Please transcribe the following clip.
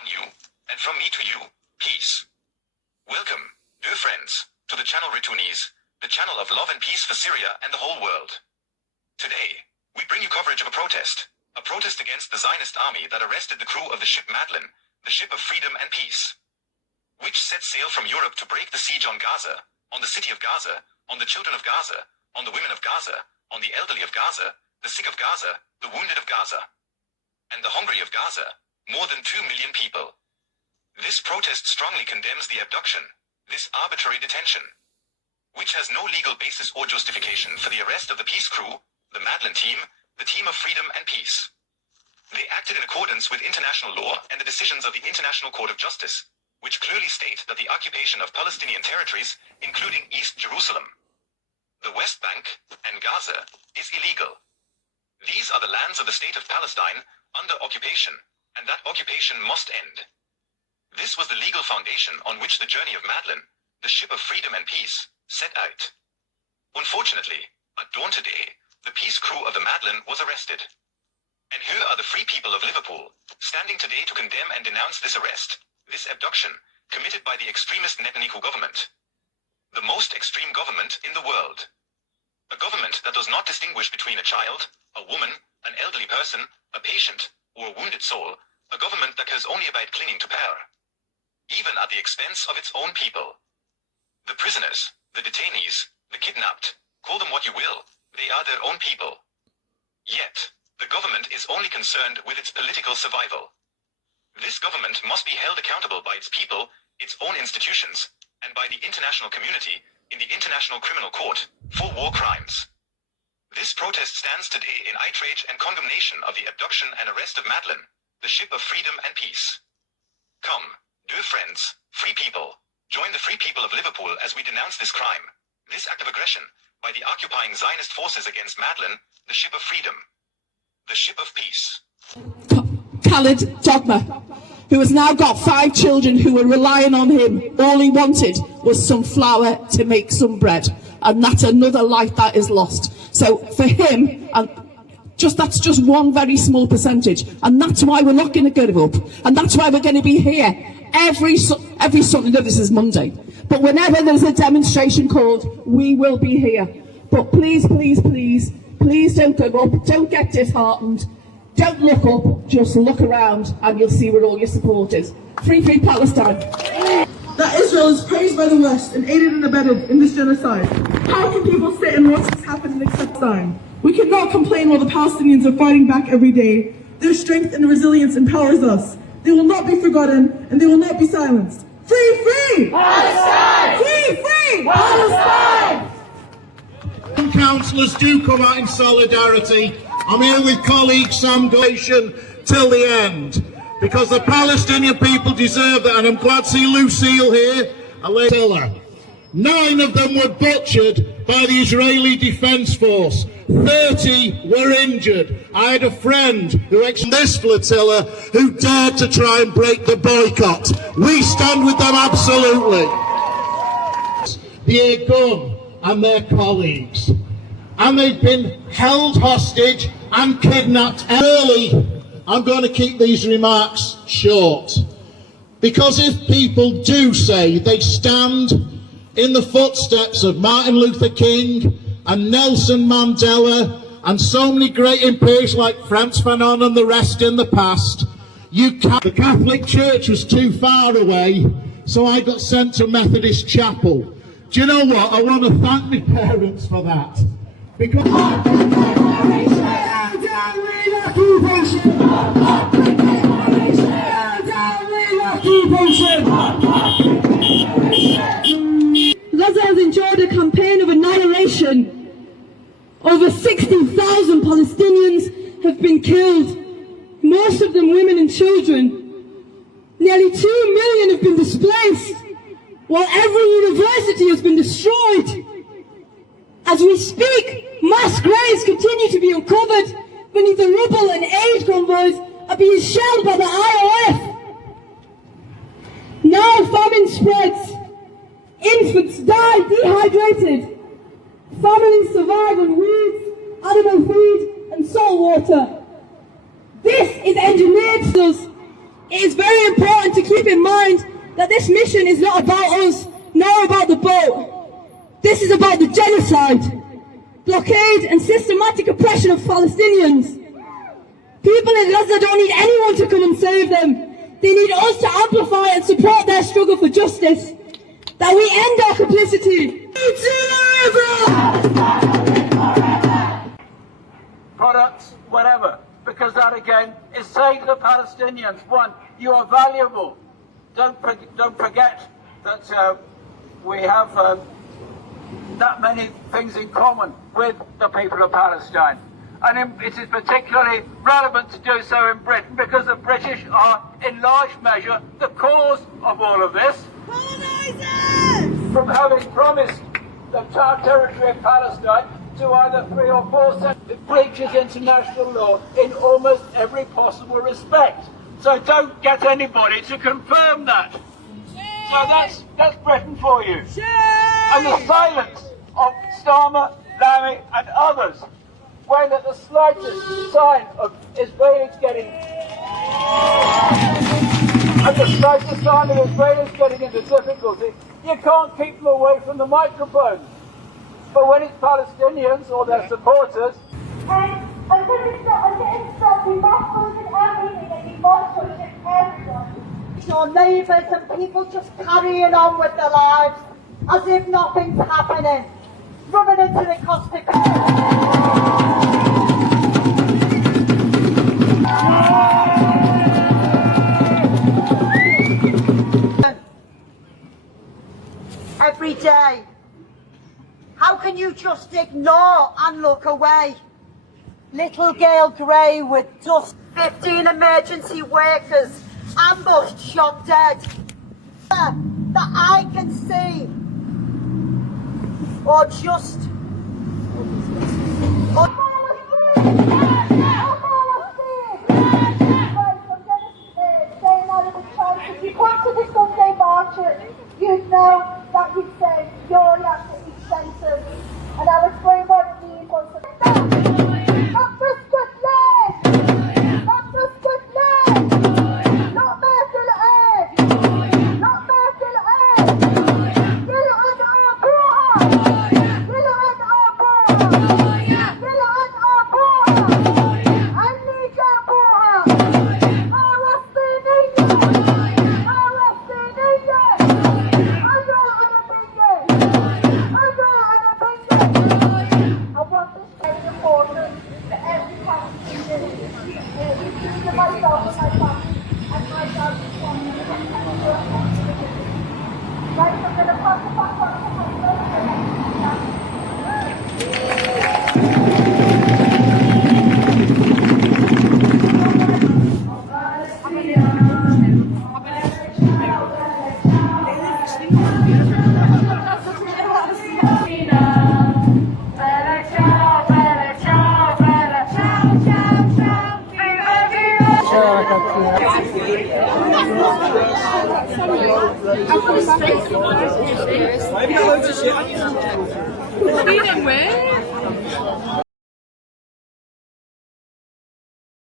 on you, and from me to you, peace. Welcome, dear friends, to the channel Retoonies, the channel of love and peace for Syria and the whole world. Today, we bring you coverage of a protest against the Zionist army that arrested the crew of the ship Madeleine, the ship of freedom and peace, which set sail from Europe to break the siege on Gaza, on the city of Gaza, on the children of Gaza, on the women of Gaza, on the elderly of Gaza, the sick of Gaza, the wounded of Gaza, and the hungry of Gaza, more than 2 million people. This protest strongly condemns the abduction, this arbitrary detention, which has no legal basis or justification for the arrest of the peace crew, the Madeleine team, the team of freedom and peace. They acted in accordance with international law and the decisions of the International Court of Justice, which clearly state that the occupation of Palestinian territories, including East Jerusalem, the West Bank, and Gaza, is illegal. These are the lands of the state of Palestine under occupation, and that occupation must end. This was the legal foundation on which the journey of Madeleine, the ship of freedom and peace, set out. Unfortunately, at dawn today, the peace crew of the Madeleine was arrested. And here are the free people of Liverpool, standing today to condemn and denounce this arrest, this abduction, committed by the extremist Netanyahu government. The most extreme government in the world. A government that does not distinguish between a child, a woman, an elderly person, a patient, or a wounded soul. A government that cares only about clinging to power, even at the expense of its own people. The prisoners, the detainees, the kidnapped, call them what you will, they are their own people. Yet, the government is only concerned with its political survival. This government must be held accountable by its people, its own institutions, and by the international community in the International Criminal Court for war crimes. This protest stands today in outrage and condemnation of the abduction and arrest of Madeleine, the ship of freedom and peace. Come, dear friends, free people, join the free people of Liverpool as we denounce this crime, this act of aggression, by the occupying Zionist forces against Madeleine, the ship of freedom, the ship of peace. Khalid Dogma, who has now got 5 children who were relying on him. All he wanted was some flour to make some bread. And that's another life that is lost. So for him, and that's just one very small percentage. And that's why we're not going to give up. And that's why we're going to be here every Sunday. No, this is Monday. But whenever there's a demonstration called, we will be here. But please, please, please, please don't give up. Don't get disheartened. Don't look up, just look around and you'll see where all your support is. Free, free Palestine. That Israel is praised by the West and aided and abetted in this genocide. How can people sit and watch this happen and accept time? We cannot complain while the Palestinians are fighting back every day. Their strength and resilience empowers us. They will not be forgotten and they will not be silenced. Free, free! Palestine! Free, free! Palestine! Councillors do come out in solidarity. I'm here with colleague Sam Galatian till the end, because the Palestinian people deserve that, and I'm glad to see Lucille here. Tell her. 9 of them were butchered by the Israeli Defence Force. 30 were injured. I had a friend who in this flotilla who dared to try and break the boycott. We stand with them absolutely. The Aiedoon and their colleagues. And they've been held hostage and kidnapped early. I'm going to keep these remarks short. Because if people do say they stand in the footsteps of Martin Luther King and Nelson Mandela and so many great imperials like Frantz Fanon and the rest in the past, the Catholic Church was too far away, so I got sent to Methodist Chapel. Do you know what? I want to thank my parents for that. Because Gaza has endured a campaign of annihilation. Over 60,000 Palestinians have been killed, most of them women and children. Nearly 2 million have been displaced, while every university has been destroyed. As we speak, mass graves continue to be uncovered beneath the rubble, and aid convoys are being shelled by the IOF. Now famine spreads. Infants die dehydrated. Families survive on weeds, animal feed and salt water. This is engineered. It is very important to keep in mind that this mission is not about us, nor about the boat. This is about the genocide, blockade and systematic oppression of Palestinians. People in Gaza don't need anyone to come and save them. They need us to amplify and support their struggle for justice. That we end our complicity. Products, whatever, because that again is saying to the Palestinians, one, you are valuable. Don't forget that we have that many things in common with the people of Palestine. And it is particularly relevant to do so in Britain because the British are, in large measure, the cause of all of this. Colonizers! From having promised the territory of Palestine to either 3 or 4 states, it breaches international law in almost every possible respect. So don't get anybody to confirm that. So that's Britain for you. And the silence of Starmer, Lamy and others when at the slightest sign of Israelis getting into difficulty, you can't keep them away from the microphone. But when it's Palestinians or their supporters, your neighbours and people just carrying on with their lives as if nothing's happening, running into the caustic. Every day. How can you just ignore and look away? Little Gail Gray with dust, 15 emergency workers ambushed, shot dead. That I can see, or just. If you come to the Sunday marches, you'd know that you'd say your land is censored, and I was going on these ones. Not for Scotland! Not for Scotland! Not Merkel Aid! Not Merkel Aid! Still on our border! Still on our border! Still on our border! I need our border! Where?